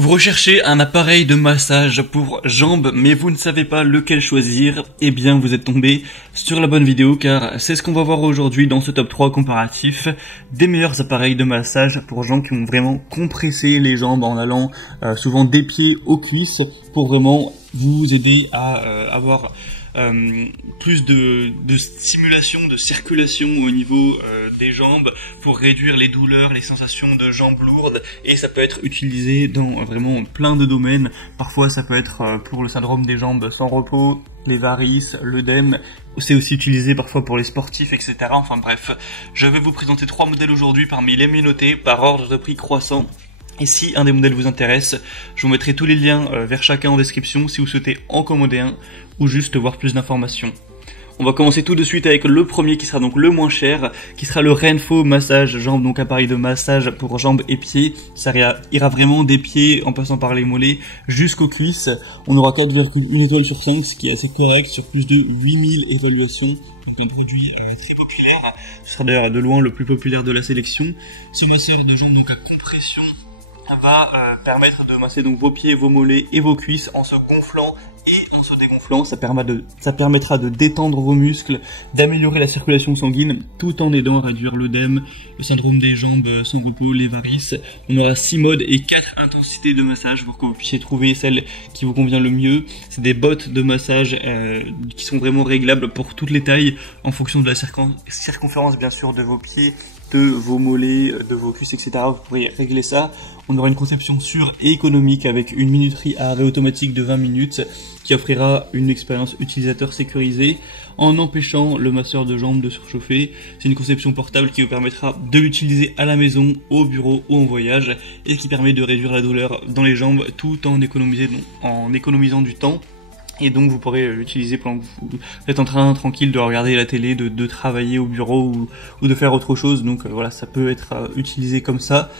Vous recherchez un appareil de massage pour jambes, mais vous ne savez pas lequel choisir, eh bien vous êtes tombé sur la bonne vidéo car c'est ce qu'on va voir aujourd'hui dans ce top 3 comparatif des meilleurs appareils de massage pour gens qui ont vraiment compressé les jambes en allant souvent des pieds aux cuisses pour vraiment vous aider à avoir plus de stimulation, de circulation au niveau des jambes pour réduire les douleurs, les sensations de jambes lourdes, et ça peut être utilisé dans vraiment plein de domaines. Parfois ça peut être pour le syndrome des jambes sans repos, les varices, l'œdème, c'est aussi utilisé parfois pour les sportifs, etc. Enfin bref, je vais vous présenter 3 modèles aujourd'hui parmi les mieux notés par ordre de prix croissant. Et si un des modèles vous intéresse, je vous mettrai tous les liens vers chacun en description si vous souhaitez en commander un ou juste voir plus d'informations. On va commencer tout de suite avec le premier qui sera donc le moins cher, qui sera le Renpho Massage Jambes, donc appareil de massage pour jambes et pieds. Ça ira vraiment des pieds en passant par les mollets jusqu'aux cuisses. On aura 4,1 étoiles sur 5, ce qui est assez correct sur plus de 8000 évaluations. Donc un produit très populaire. Ce sera d'ailleurs de loin le plus populaire de la sélection. C'est une massage de jambes donc à compression. Va permettre de masser donc vos pieds, vos mollets et vos cuisses en se gonflant et en se dégonflant. Ça permettra de détendre vos muscles, d'améliorer la circulation sanguine tout en aidant à réduire l'œdème, le syndrome des jambes sans repos, les varices. On aura 6 modes et 4 intensités de massage pour que vous puissiez trouver celle qui vous convient le mieux. C'est des bottes de massage qui sont vraiment réglables pour toutes les tailles en fonction de la circonférence bien sûr de vos pieds, de vos mollets, de vos cuisses, etc. Vous pourrez régler ça. On aura une conception sûre et économique avec une minuterie à arrêt automatique de 20 minutes qui offrira une expérience utilisateur sécurisée en empêchant le masseur de jambes de surchauffer. C'est une conception portable qui vous permettra de l'utiliser à la maison, au bureau ou en voyage et qui permet de réduire la douleur dans les jambes tout en économisant du temps. Et donc vous pourrez l'utiliser pendant que vous êtes en train tranquille de regarder la télé, de travailler au bureau ou de faire autre chose. Donc voilà, ça peut être utilisé comme ça.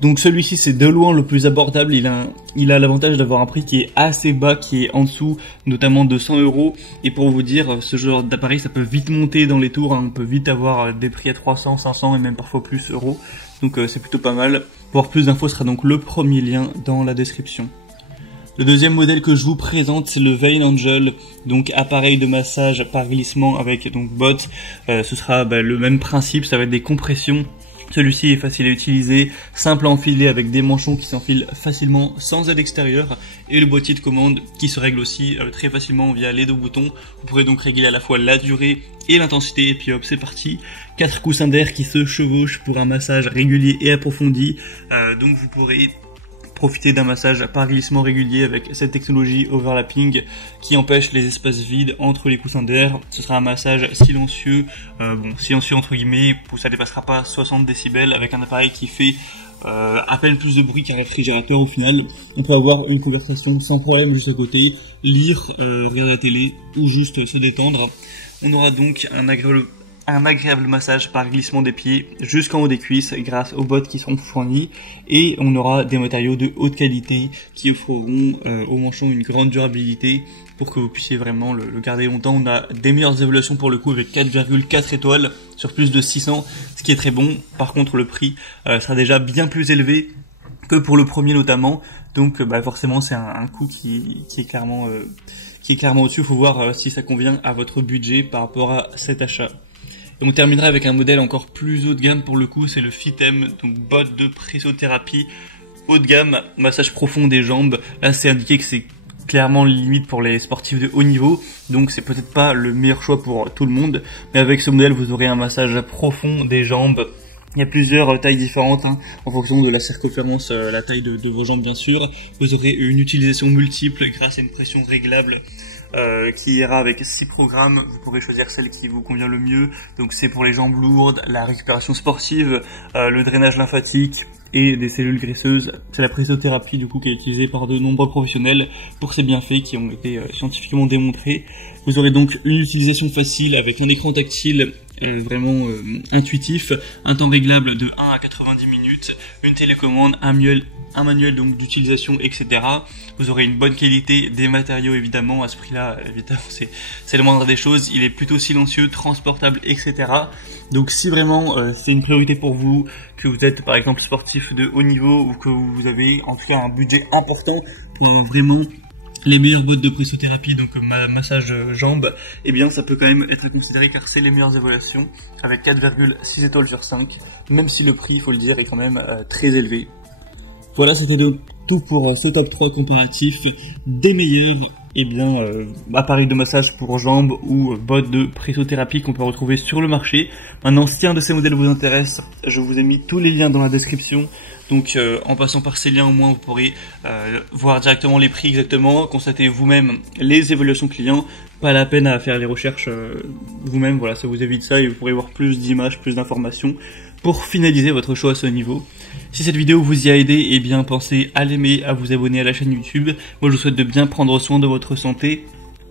Donc celui-ci c'est de loin le plus abordable, il a l'avantage d'avoir un prix qui est assez bas, qui est en dessous notamment de 100 €. Et pour vous dire, ce genre d'appareil ça peut vite monter dans les tours, hein. On peut vite avoir des prix à 300, 500 et même parfois plus euros. Donc c'est plutôt pas mal. Pour avoir plus d'infos sera donc le premier lien dans la description. Le deuxième modèle que je vous présente, c'est le Vein Angel, donc appareil de massage par glissement avec donc bottes. Ce sera le même principe, ça va être des compressions. Celui-ci est facile à utiliser, simple à enfiler avec des manchons qui s'enfilent facilement sans aide extérieure et le boîtier de commande qui se règle aussi très facilement via les 2 boutons. Vous pourrez donc régler à la fois la durée et l'intensité et puis hop, c'est parti. 4 coussins d'air qui se chevauchent pour un massage régulier et approfondi. Donc vous pourrez profiter d'un massage par glissement régulier avec cette technologie overlapping qui empêche les espaces vides entre les coussins d'air. Ce sera un massage silencieux, silencieux entre guillemets, où ça dépassera pas 60 décibels avec un appareil qui fait à peine plus de bruit qu'un réfrigérateur au final. On peut avoir une conversation sans problème juste à côté, lire, regarder la télé ou juste se détendre. On aura donc un agréable massage par glissement des pieds jusqu'en haut des cuisses grâce aux bottes qui seront fournies, et on aura des matériaux de haute qualité qui offriront aux manchons une grande durabilité pour que vous puissiez vraiment le garder longtemps. On a des meilleures évaluations pour le coup avec 4,4 étoiles sur plus de 600, ce qui est très bon. Par contre le prix sera déjà bien plus élevé que pour le premier notamment, donc forcément c'est un coût qui est clairement au-dessus. Il faut voir si ça convient à votre budget par rapport à cet achat. Et on terminera avec un modèle encore plus haut de gamme pour le coup, c'est le Fitem, donc botte de pressothérapie haut de gamme, massage profond des jambes. Là c'est indiqué que c'est clairement limite pour les sportifs de haut niveau, donc c'est peut-être pas le meilleur choix pour tout le monde, mais avec ce modèle vous aurez un massage profond des jambes. Il y a plusieurs tailles différentes en fonction de la circonférence, la taille de vos jambes bien sûr. Vous aurez une utilisation multiple grâce à une pression réglable qui ira avec 6 programmes. Vous pourrez choisir celle qui vous convient le mieux. Donc c'est pour les jambes lourdes, la récupération sportive, le drainage lymphatique et des cellules graisseuses. C'est la pressothérapie du coup qui est utilisée par de nombreux professionnels pour ses bienfaits qui ont été scientifiquement démontrés. Vous aurez donc une utilisation facile avec un écran tactile vraiment intuitif, un temps réglable de 1 à 90 minutes, une télécommande, un manuel donc d'utilisation, etc. Vous aurez une bonne qualité des matériaux évidemment, à ce prix-là, évidemment c'est le moindre des choses. Il est plutôt silencieux, transportable, etc. Donc si vraiment c'est une priorité pour vous, que vous êtes par exemple sportif de haut niveau ou que vous avez en tout cas un budget important pour vraiment les meilleures bottes de pressothérapie, donc massage jambes, eh bien ça peut quand même être à considérer car c'est les meilleures évaluations avec 4,6 étoiles sur 5, même si le prix, il faut le dire, est quand même très élevé. Voilà, c'était donc tout pour ce top 3 comparatif des meilleurs appareils de massage pour jambes ou bottes de pressothérapie qu'on peut retrouver sur le marché. Maintenant, si un de ces modèles vous intéresse, je vous ai mis tous les liens dans la description. Donc en passant par ces liens, au moins vous pourrez voir directement les prix exactement, constater vous-même les évaluations clients. Pas la peine à faire les recherches vous-même, voilà, ça vous évite ça et vous pourrez voir plus d'images, plus d'informations pour finaliser votre choix à ce niveau. Si cette vidéo vous y a aidé, eh bien pensez à l'aimer, à vous abonner à la chaîne YouTube. Moi je vous souhaite de bien prendre soin de votre santé.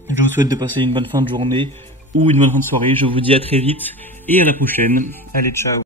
Je vous souhaite de passer une bonne fin de journée ou une bonne fin de soirée. Je vous dis à très vite et à la prochaine. Allez, ciao.